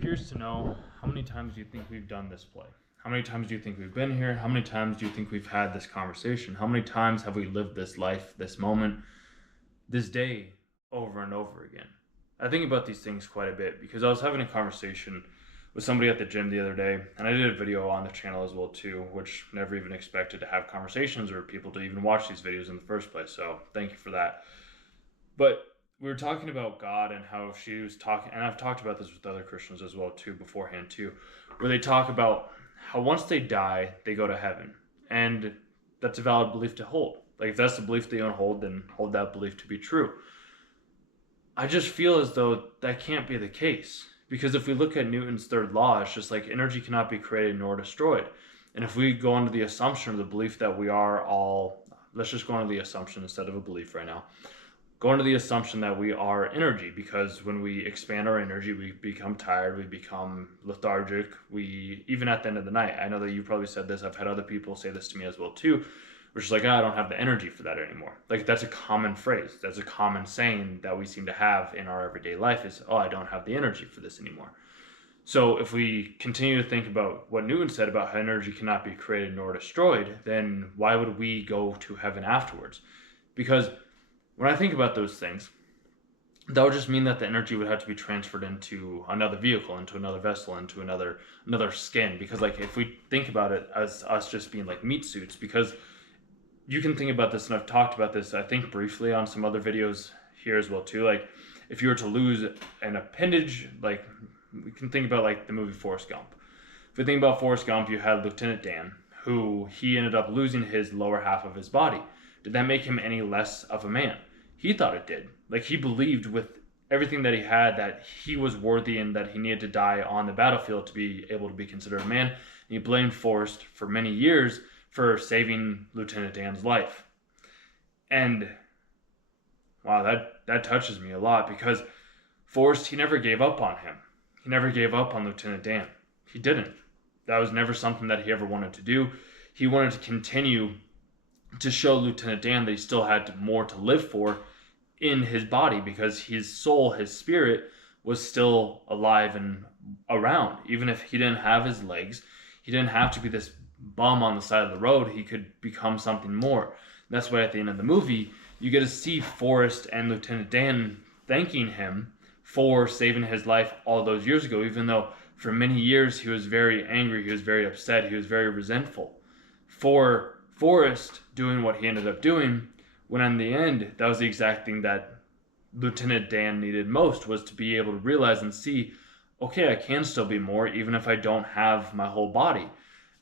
curious to know, how many times do you think we've done this play? How many times do you think we've been here? How many times do you think we've had this conversation? How many times have we lived this life, this moment, this day over and over again? I think about these things quite a bit because I was having a conversation with somebody at the gym the other day, and I did a video on the channel as well too, which never even expected to have conversations or people to even watch these videos in the first place. So thank you for that. But we were talking about God and how she was talking, and I've talked about this with other Christians as well too beforehand too, where they talk about how once they die, they go to heaven. And that's a valid belief to hold. Like if that's the belief that you don't hold, then hold that belief to be true. I just feel as though that can't be the case. Because if we look at Newton's third law, it's just like energy cannot be created nor destroyed. And if we go under the assumption or the belief that we are all, let's just go under the assumption instead of a belief right now, go into the assumption that we are energy, because when we expand our energy, we become tired, we become lethargic, we, even at the end of the night, I know that you probably said this, I've had other people say this to me as well too, which is like, I don't have the energy for that anymore. Like that's a common phrase, that's a common saying that we seem to have in our everyday life is, oh, I don't have the energy for this anymore. So if we continue to think about what Newton said about how energy cannot be created nor destroyed, then why would we go to heaven afterwards? Because when I think about those things, that would just mean that the energy would have to be transferred into another vehicle, into another vessel, into another skin. Because like if we think about it as us just being like meat suits, because you can think about this, and I've talked about this, I think briefly on some other videos here as well too. Like if you were to lose an appendage, like we can think about like the movie Forrest Gump. If we think about Forrest Gump, you had Lieutenant Dan, who he ended up losing his lower half of his body. Did that make him any less of a man? He thought it did. Like he believed with everything that he had that he was worthy and that he needed to die on the battlefield to be able to be considered a man. And he blamed Forrest for many years for saving Lieutenant Dan's life. And wow, that touches me a lot, because Forrest, he never gave up on him. He never gave up on Lieutenant Dan. He didn't. That was never something that he ever wanted to do. He wanted to continue to show Lieutenant Dan that he still had more to live for in his body, because his soul, his spirit was still alive and around. Even if he didn't have his legs, he didn't have to be this bum on the side of the road. He could become something more. And that's why at the end of the movie, you get to see Forrest and Lieutenant Dan thanking him for saving his life all those years ago, even though for many years he was very angry, he was very upset, he was very resentful. For Forrest doing what he ended up doing, when in the end, that was the exact thing that Lieutenant Dan needed most, was to be able to realize and see, okay, I can still be more, even if I don't have my whole body.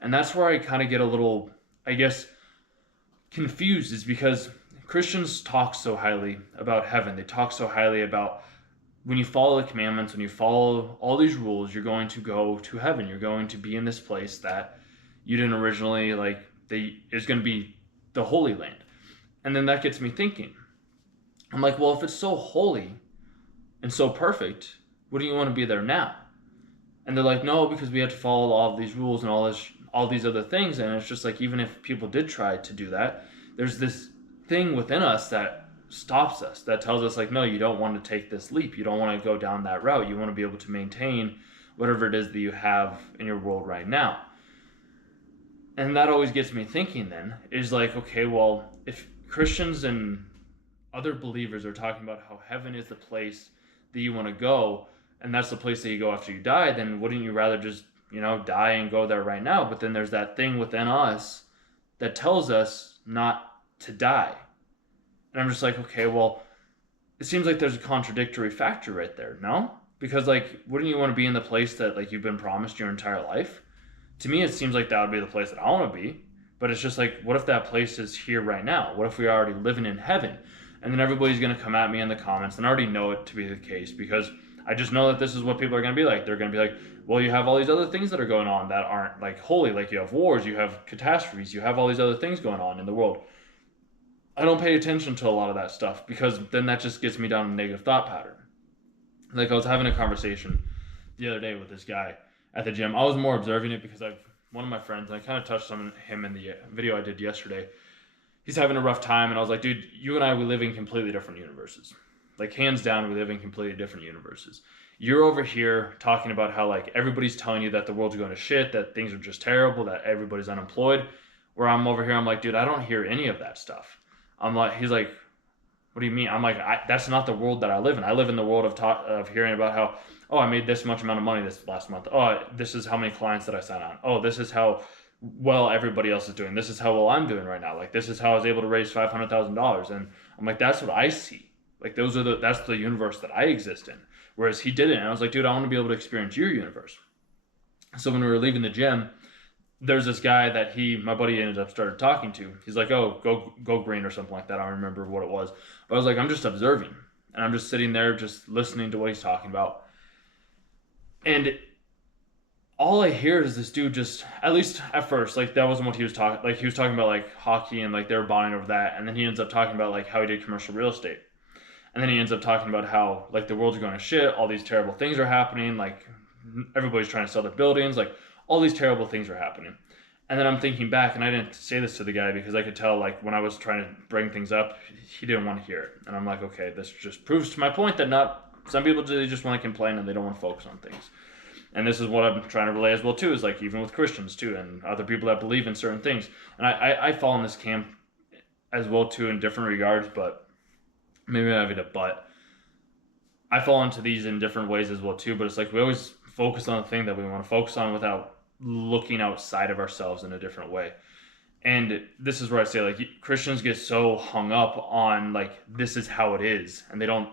And that's where I kind of get a little, I guess, confused, is because Christians talk so highly about heaven. They talk so highly about when you follow the commandments, when you follow all these rules, you're going to go to heaven. You're going to be in this place that you didn't originally, like, is going to be the Holy Land. And then that gets me thinking. I'm like, well, if it's so holy and so perfect, wouldn't you want to be there now? And they're like, no, because we have to follow all of these rules and all these other things. And it's just like, even if people did try to do that, there's this thing within us that stops us, that tells us like, no, you don't want to take this leap. You don't want to go down that route. You want to be able to maintain whatever it is that you have in your world right now. And that always gets me thinking then, is like, okay, well, if Christians and other believers are talking about how heaven is the place that you want to go, and that's the place that you go after you die, then wouldn't you rather just, die and go there right now? But then there's that thing within us that tells us not to die. And I'm just like, okay, well, it seems like there's a contradictory factor right there, no? Because like, wouldn't you want to be in the place that like you've been promised your entire life? To me, it seems like that would be the place that I want to be. But it's just like, what if that place is here right now? What if we're already living in heaven? And then everybody's going to come at me in the comments, and I already know it to be the case, because I just know that this is what people are going to be like. They're going to be like, well, you have all these other things that are going on that aren't like holy. Like you have wars, you have catastrophes, you have all these other things going on in the world. I don't pay attention to a lot of that stuff, because then that just gets me down a negative thought pattern. Like I was having a conversation the other day with this guy at the gym. I was more observing it because one of my friends, and I kind of touched on him in the video I did yesterday. He's having a rough time, and I was like, dude, you and I, we live in completely different universes. Like, hands down, we live in completely different universes. You're over here talking about how, like, everybody's telling you that the world's going to shit, that things are just terrible, that everybody's unemployed. Where I'm over here, I'm like, dude, I don't hear any of that stuff. I'm like, he's like, what do you mean? I'm like, that's not the world that I live in. I live in the world of hearing about how, oh, I made this much amount of money this last month. Oh, this is how many clients that I signed on. Oh, this is how well everybody else is doing. This is how well I'm doing right now. Like, this is how I was able to raise $500,000. And I'm like, that's what I see. Like, that's the universe that I exist in. Whereas he didn't. And I was like, dude, I want to be able to experience your universe. So when we were leaving the gym, there's this guy that my buddy ended up started talking to. He's like, oh, go green or something like that. I don't remember what it was. But I was like, I'm just observing. And I'm just sitting there just listening to what he's talking about. And all I hear is this dude just, at least at first, like, that wasn't what he was talking, like, he was talking about, like, hockey and, like, they were bonding over that. And then he ends up talking about, like, how he did commercial real estate. And then he ends up talking about how, like, the world's going to shit, all these terrible things are happening, like, everybody's trying to sell their buildings, like, all these terrible things are happening. And then I'm thinking back, and I didn't say this to the guy because I could tell, like, when I was trying to bring things up, he didn't want to hear it. And I'm like, okay, this just proves to my point that some people, they just want to complain and they don't want to focus on things. And this is what I'm trying to relay as well, too, is, like, even with Christians, too, and other people that believe in certain things. And I fall in this camp as well, too, in different regards, but maybe not even a but. I fall into these in different ways as well, too, but it's like we always focus on the thing that we want to focus on without looking outside of ourselves in a different way. And this is where I say, like, Christians get so hung up on, like, this is how it is, and they aren't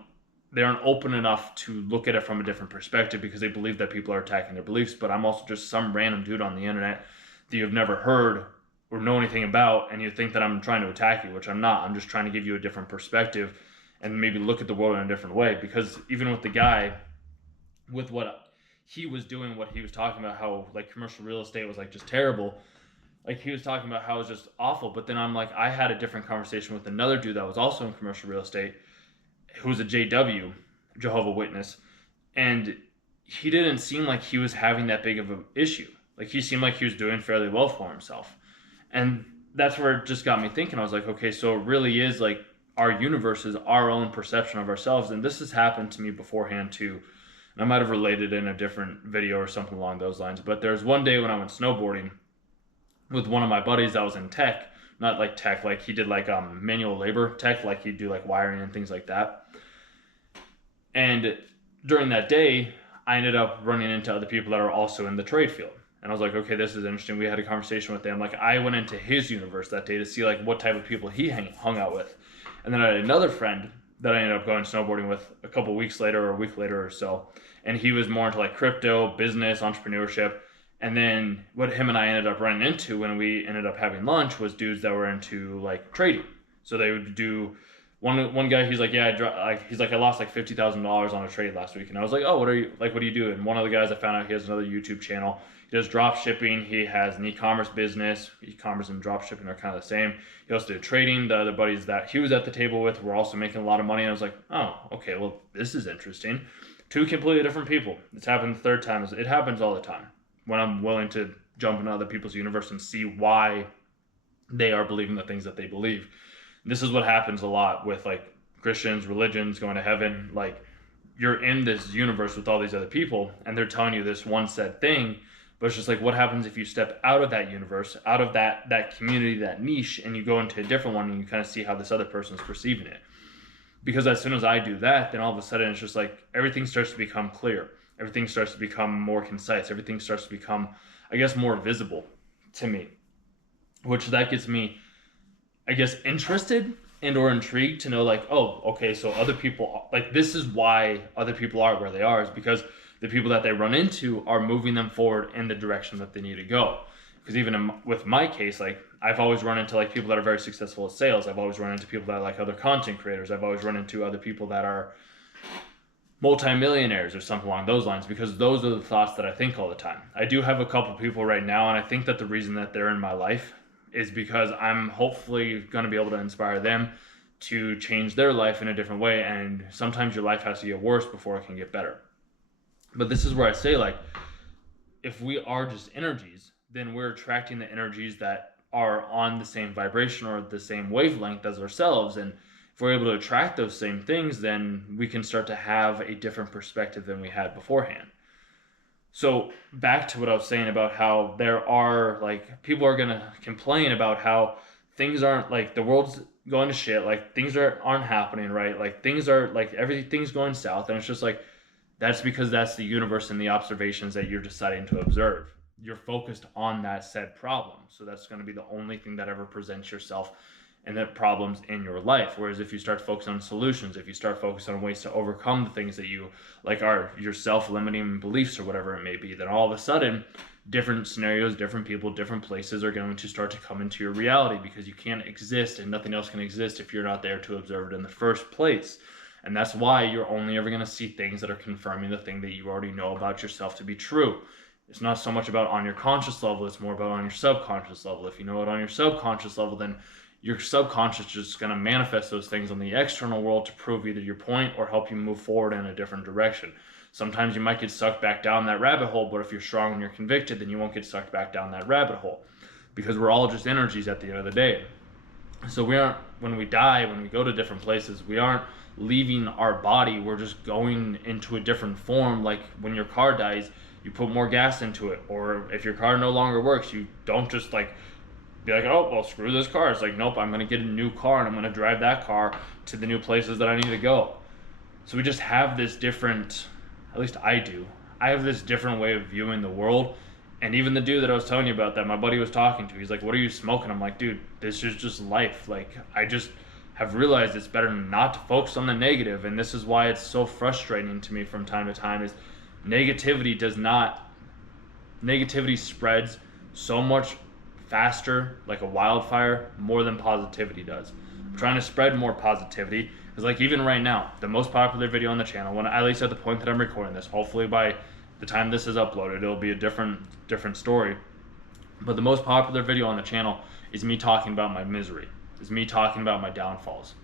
open enough to look at it from a different perspective because they believe that people are attacking their beliefs. But I'm also just some random dude on the internet that you've never heard or know anything about, and you think that I'm trying to attack you, which I'm not. I'm just trying to give you a different perspective and maybe look at the world in a different way. Because even with the guy, with what he was doing, what he was talking about, how, like, commercial real estate was, like, just terrible. Like, he was talking about how it was just awful. But then I'm like, I had a different conversation with another dude that was also in commercial real estate, who was a JW, Jehovah's Witness, and he didn't seem like he was having that big of an issue. Like, he seemed like he was doing fairly well for himself. And that's where it just got me thinking. I was like, okay, so it really is, like, our universe is our own perception of ourselves. And this has happened to me beforehand too. And I might have related in a different video or something along those lines. But there's one day when I went snowboarding with one of my buddies that was in tech. Not like tech, like he did like manual labor tech, like he'd do like wiring and things like that. And during that day, I ended up running into other people that are also in the trade field. And I was like, okay, this is interesting. We had a conversation with them. Like, I went into his universe that day to see like what type of people he hung out with. And then I had another friend that I ended up going snowboarding with a couple weeks later or a week later or so. And he was more into like crypto, business, entrepreneurship. And then what him and I ended up running into when we ended up having lunch was dudes that were into like trading. So they would do one guy. He's like, yeah, he's like, I lost like $50,000 on a trade last week. And I was like, oh, what do you do? And one of the guys I found out, he has another YouTube channel. He does drop shipping. He has an e-commerce business. E-commerce and drop shipping are kind of the same. He also did trading. The other buddies that he was at the table with were also making a lot of money. And I was like, oh, okay, well, this is interesting. Two completely different people. It's happened the third time. It happens all the time when I'm willing to jump into other people's universe and see why they are believing the things that they believe. And this is what happens a lot with like Christians, religions, going to heaven. Like, you're in this universe with all these other people and they're telling you this one said thing, but it's just like, what happens if you step out of that universe, out of that community, that niche, and you go into a different one and you kind of see how this other person is perceiving it? Because as soon as I do that, then all of a sudden it's just like everything starts to become clear. Everything starts to become more concise. Everything starts to become, I guess, more visible to me, which that gets me, I guess, interested and or intrigued to know like, oh, okay, so other people, like, this is why other people are where they are, is because the people that they run into are moving them forward in the direction that they need to go. Because even with my case, like, I've always run into like people that are very successful at sales. I've always run into people that are like other content creators. I've always run into other people that are multimillionaires or something along those lines, because those are the thoughts that I think all the time. I do have a couple people right now, and I think that the reason that they're in my life is because I'm hopefully going to be able to inspire them to change their life in a different way. And sometimes your life has to get worse before it can get better. But this is where I say, like, if we are just energies, then we're attracting the energies that are on the same vibration or the same wavelength as ourselves. And If we're able to attract those same things, then we can start to have a different perspective than we had beforehand. So back to what I was saying about how there are, like, people are gonna complain about how things aren't, like, the world's going to shit, like things aren't happening right, like things are, like, everything's going south, and it's just like, that's because that's the universe and the observations that you're deciding to observe. You're focused on that said problem, so that's going to be the only thing that ever presents yourself and that problems in your life. Whereas if you start focusing on solutions, if you start focusing on ways to overcome the things that you, like, are your self-limiting beliefs or whatever it may be, then all of a sudden different scenarios, different people, different places are going to start to come into your reality, because you can't exist and nothing else can exist if you're not there to observe it in the first place. And that's why you're only ever going to see things that are confirming the thing that you already know about yourself to be true. It's not so much about on your conscious level, it's more about on your subconscious level. If you know it on your subconscious level, then your subconscious is just going to manifest those things on the external world to prove either your point or help you move forward in a different direction. Sometimes you might get sucked back down that rabbit hole, but if you're strong and you're convicted, then you won't get sucked back down that rabbit hole, because we're all just energies at the end of the day. So we aren't, when we die, when we go to different places, we aren't leaving our body, we're just going into a different form. Like when your car dies, you put more gas into it, or if your car no longer works, you don't just like be like, oh well, screw this car. It's like, nope, I'm going to get a new car and I'm going to drive that car to the new places that I need to go. So we just have this different, at least I do, I have this different way of viewing the world. And even the dude that I was telling you about that my buddy was talking to, he's like, what are you smoking? I'm like, dude, this is just life. Like, I just have realized it's better not to focus on the negative. And this is why it's so frustrating to me from time to time, is negativity spreads so much faster, like a wildfire, more than positivity does. I'm trying to spread more positivity, because like even right now, the most popular video on the channel, when at least at the point that I'm recording this, hopefully by the time this is uploaded, it'll be a different story. But the most popular video on the channel is me talking about my misery, is me talking about my downfalls.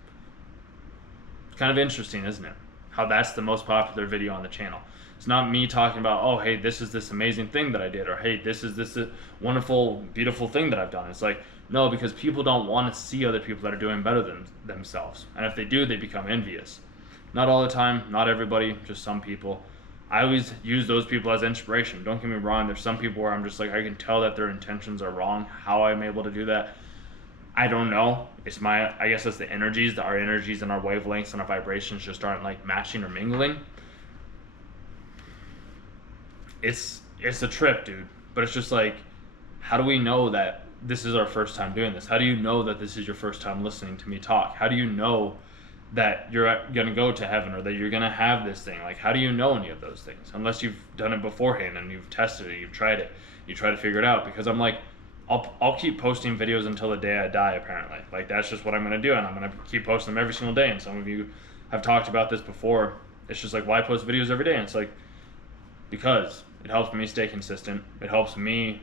It's kind of interesting, isn't it? How that's the most popular video on the channel. It's not me talking about, oh, hey, this is this amazing thing that I did, or hey, this is this wonderful, beautiful thing that I've done. It's like, no, because people don't want to see other people that are doing better than themselves. And if they do, they become envious. Not all the time, not everybody, just some people. I always use those people as inspiration. Don't get me wrong, there's some people where I'm just like, I can tell that their intentions are wrong. How I'm able to do that, I don't know. I guess it's the energies, our energies and our wavelengths and our vibrations just aren't like matching or mingling. It's a trip, dude. But it's just like, how do we know that this is our first time doing this? How do you know that this is your first time listening to me talk? How do you know that you're going to go to heaven, or that you're going to have this thing? Like, how do you know any of those things? Unless you've done it beforehand and you've tested it, you've tried it, you try to figure it out. Because I'm like, I'll keep posting videos until the day I die, apparently. Like, that's just what I'm going to do, and I'm going to keep posting them every single day. And some of you have talked about this before. It's just like, why post videos every day? And it's like, because it helps me stay consistent. It helps me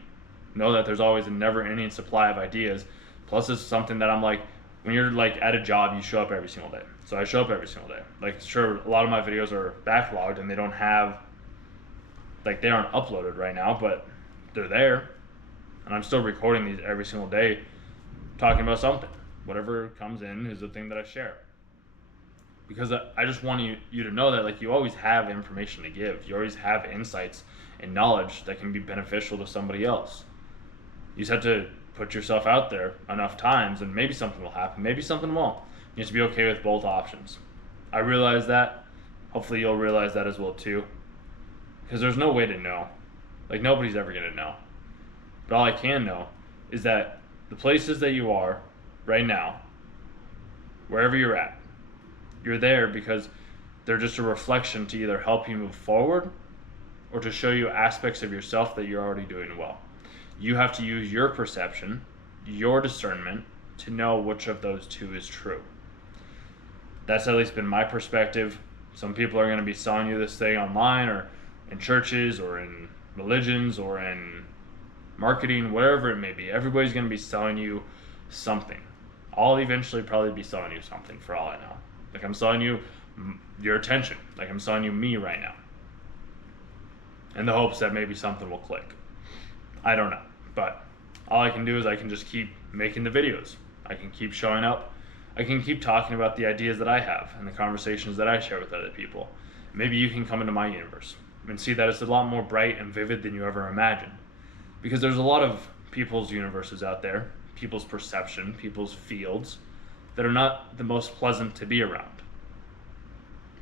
know that there's always a never-ending supply of ideas. Plus, it's something that I'm like, when you're like at a job, you show up every single day. So I show up every single day. Like, sure, a lot of my videos are backlogged and they don't have, like, they aren't uploaded right now, but they're there. And I'm still recording these every single day, talking about something. Whatever comes in is the thing that I share. Because I just want you to know that, like, you always have information to give. You always have insights and knowledge that can be beneficial to somebody else. You just have to put yourself out there enough times, and maybe something will happen, maybe something won't. You have to be okay with both options. I realize that. Hopefully you'll realize that as well too. Because there's no way to know. Like, nobody's ever going to know. But all I can know is that the places that you are right now, wherever you're at, you're there because they're just a reflection to either help you move forward or to show you aspects of yourself that you're already doing well. You have to use your perception, your discernment, to know which of those two is true. That's at least been my perspective. Some people are going to be selling you this thing online, or in churches, or in religions, or in marketing, whatever it may be. Everybody's going to be selling you something. I'll eventually probably be selling you something, for all I know. Like, I'm selling you your attention. Like, I'm selling you me right now, in the hopes that maybe something will click. I don't know. But all I can do is I can just keep making the videos. I can keep showing up. I can keep talking about the ideas that I have and the conversations that I share with other people. Maybe you can come into my universe and see that it's a lot more bright and vivid than you ever imagined. Because there's a lot of people's universes out there, people's perception, people's fields that are not the most pleasant to be around.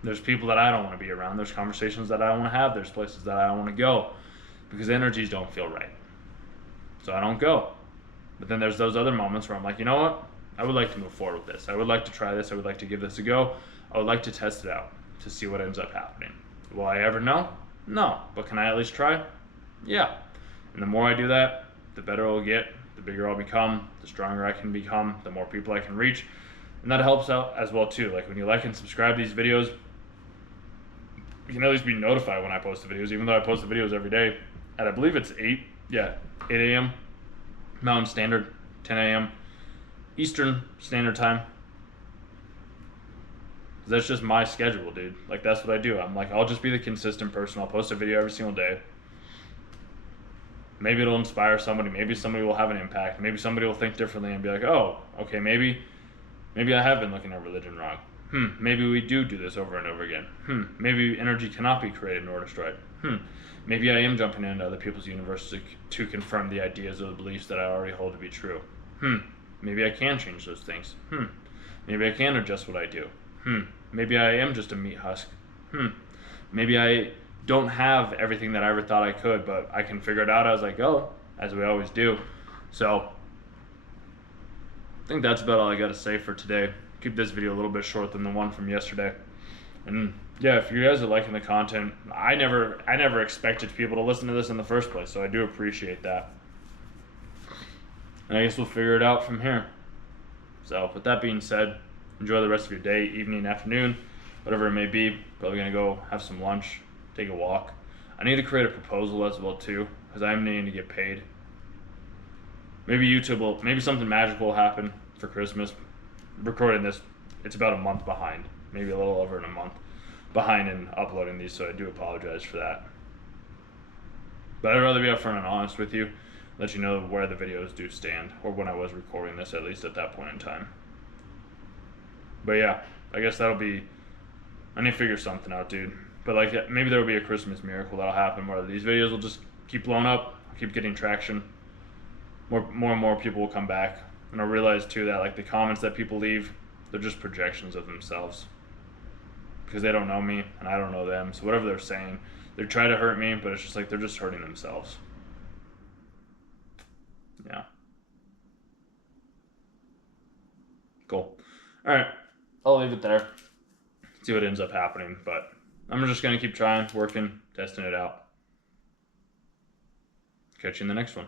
There's people that I don't want to be around. There's conversations that I don't want to have. There's places that I don't want to go because the energies don't feel right. So I don't go. But then there's those other moments where I'm like, you know what? I would like to move forward with this. I would like to try this. I would like to give this a go. I would like to test it out to see what ends up happening. Will I ever know? No. But can I at least try? Yeah. And the more I do that, the better I'll get, the bigger I'll become, the stronger I can become, the more people I can reach. And that helps out as well too. Like when you like and subscribe to these videos, you can at least be notified when I post the videos, even though I post the videos every day at, I believe it's 8 a.m. Mountain Standard, 10 a.m. Eastern Standard Time. That's just my schedule, dude. Like, that's what I do. I'm like, I'll just be the consistent person. I'll post a video every single day. Maybe it'll inspire somebody. Maybe somebody will have an impact. Maybe somebody will think differently and be like, oh, okay, maybe I have been looking at religion wrong. Maybe we do this over and over again. Maybe energy cannot be created nor destroyed. Maybe I am jumping into other people's universes to confirm the ideas or the beliefs that I already hold to be true. Maybe I can change those things. Maybe I can adjust what I do. Maybe I am just a meat husk. Maybe I don't have everything that I ever thought I could, but I can figure it out as I go, as we always do. So I think that's about all I got to say for today. Keep this video a little bit short than the one from yesterday. And yeah, if you guys are liking the content, I never expected people to listen to this in the first place, so I do appreciate that. And I guess we'll figure it out from here. So with that being said, enjoy the rest of your day, evening, afternoon, whatever it may be. Probably gonna go have some lunch, take a walk. I need to create a proposal as well too, because I'm needing to get paid. Maybe something magical will happen for Christmas. Recording this, it's about a month behind, maybe a little over a month behind in uploading these, so I do apologize for that. But I'd rather be upfront and honest with you, let you know where the videos do stand, or when I was recording this, at least at that point in time. But yeah, I guess I need to figure something out, dude. But like, maybe there will be a Christmas miracle that'll happen where these videos will just keep blowing up, keep getting traction. More and more people will come back. And I realize too that like the comments that people leave, they're just projections of themselves. Because they don't know me and I don't know them. So whatever they're saying, they're trying to hurt me, but it's just like they're just hurting themselves. Yeah. Cool. Alright. I'll leave it there. See what ends up happening. But I'm just going to keep trying, working, testing it out. Catch you in the next one.